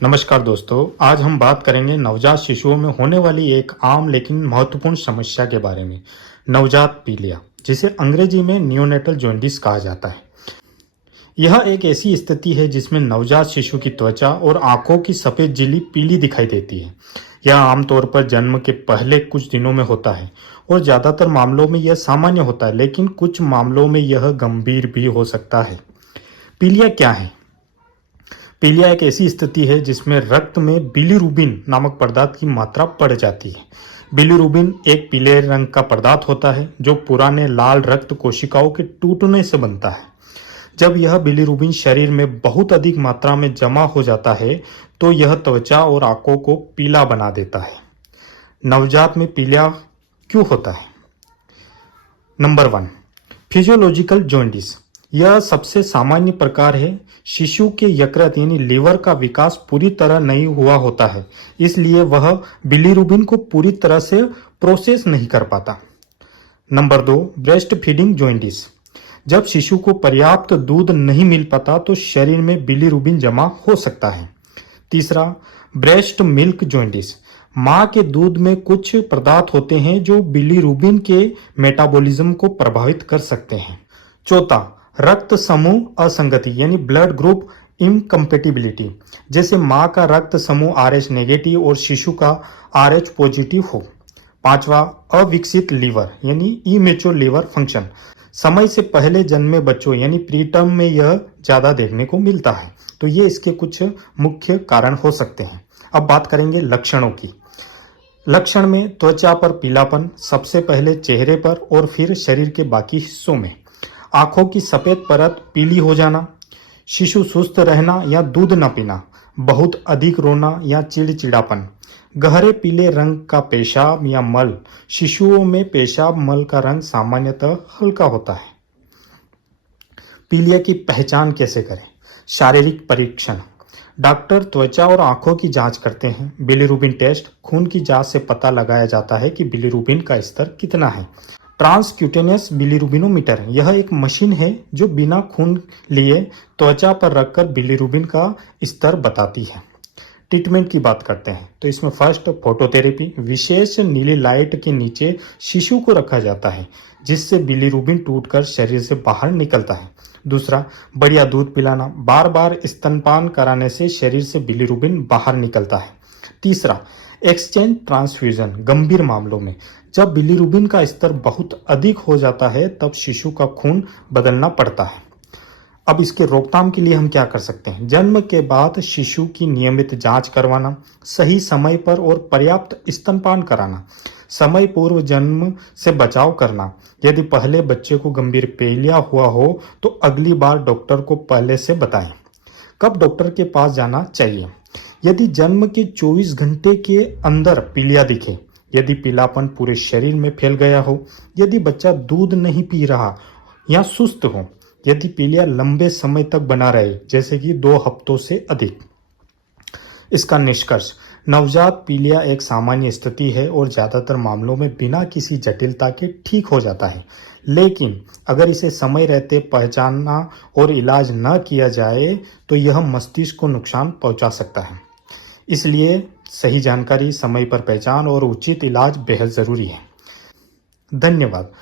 नमस्कार दोस्तों, आज हम बात करेंगे नवजात शिशुओं में होने वाली एक आम लेकिन महत्वपूर्ण समस्या के बारे में, नवजात पीलिया, जिसे अंग्रेजी में नियोनेटल जॉन्डिस कहा जाता है। यह एक ऐसी स्थिति है जिसमें नवजात शिशु की त्वचा और आंखों की सफेद झिल्ली पीली दिखाई देती है। यह आमतौर पर जन्म के पहले कुछ दिनों में होता है और ज्यादातर मामलों में यह सामान्य होता है, लेकिन कुछ मामलों में यह गंभीर भी हो सकता है। पीलिया क्या है? पीलिया एक ऐसी स्थिति है जिसमें रक्त में बिलीरुबिन नामक पदार्थ की मात्रा बढ़ जाती है। बिलीरुबिन एक पीले रंग का पदार्थ होता है जो पुराने लाल रक्त कोशिकाओं के टूटने से बनता है। जब यह बिलीरुबिन शरीर में बहुत अधिक मात्रा में जमा हो जाता है तो यह त्वचा और आंखों को पीला बना देता है। नवजात में पीलिया क्यों होता है? Number 1, physiological jaundice. यह सबसे सामान्य प्रकार है। शिशु के यकृत यानी लीवर का विकास पूरी तरह नहीं हुआ होता है, इसलिए वह बिलीरुबिन को पूरी तरह से प्रोसेस नहीं कर पाता। Number 2, breast feeding jaundice. जब शिशु को पर्याप्त दूध नहीं मिल पाता तो शरीर में बिलीरुबिन जमा हो सकता है। तीसरा, ब्रेस्ट मिल्क जॉन्डिस। मां के दूध में कुछ पदार्थ होते हैं जो बिलीरुबिन के मेटाबॉलिज्म को प्रभावित कर सकते हैं। चौथा, रक्त समूह असंगति यानी ब्लड ग्रुप इनकम्पेटिबिलिटी, जैसे मां का रक्त समूह RH नेगेटिव और शिशु का RH पॉजिटिव हो। पांचवा, अविकसित लीवर यानी इमेच्योर लीवर फंक्शन। समय से पहले जन्मे बच्चों यानी प्रीटर्म में यह ज्यादा देखने को मिलता है, तो ये इसके कुछ मुख्य कारण हो सकते हैं। अब बात करेंगे लक्षणों की। लक्षण में त्वचा पर पीलापन, सबसे पहले चेहरे पर और फिर शरीर के बाकी हिस्सों में। आंखों की सफेद परत पीली हो जाना, शिशु सुस्त रहना या दूध न पीना, बहुत अधिक रोना या चिड़चिड़ापन, गहरे पीले रंग का पेशाब या मल। शिशुओं में पेशाब मल का रंग सामान्यतः हल्का होता है। पीलिया की पहचान कैसे करें? शारीरिक परीक्षण। डॉक्टर त्वचा और आंखों की जांच करते हैं। बिलीरुबिन टेस्ट, खून की जांच से पता लगाया जाता है कि बिलीरुबिन का स्तर कितना है। ट्रांसक्यूटेनियस बिलीरुबिनोमीटर, यह एक मशीन है जो बिना खून लिए त्वचा पर रखकर बिलीरुबिन का स्तर बताती है। ट्रीटमेंट की बात करते हैं तो इसमें फर्स्ट, फोटोथेरेपी। विशेष नीली लाइट के नीचे शिशु को रखा जाता है जिससे बिलीरुबिन टूटकर शरीर से बाहर निकलता है। दूसरा, बढ़िया दूध पिलाना, बार बार स्तनपान कराने से शरीर से बिलीरुबिन बाहर निकलता है। तीसरा, एक्सचेंज ट्रांसफ्यूजन। गंभीर मामलों में जब बिलीरुबिन का स्तर बहुत अधिक हो जाता है तब शिशु का खून बदलना पड़ता है। अब इसके रोकथाम के लिए हम क्या कर सकते हैं? जन्म के बाद शिशु की नियमित जांच करवाना, सही समय पर और पर्याप्त स्तनपान कराना, समय पूर्व जन्म से बचाव करना। यदि पहले बच्चे को गंभीर पीलिया हुआ हो तो अगली बार डॉक्टर को पहले से बताएं। कब डॉक्टर के पास जाना चाहिए? यदि जन्म के 24 घंटे के अंदर पीलिया दिखे, यदि पीलापन पूरे शरीर में फैल गया हो, यदि बच्चा दूध नहीं पी रहा या सुस्त हो, यदि पीलिया लंबे समय तक बना रहे जैसे कि 2 हफ्तों से अधिक। इसका निष्कर्ष, नवजात पीलिया एक सामान्य स्थिति है और ज्यादातर मामलों में बिना किसी जटिलता के ठीक हो जाता है, लेकिन अगर इसे समय रहते पहचानना और इलाज न किया जाए तो यह मस्तिष्क को नुकसान पहुंचा सकता है। इसलिए सही जानकारी, समय पर पहचान और उचित इलाज बेहद जरूरी है। धन्यवाद।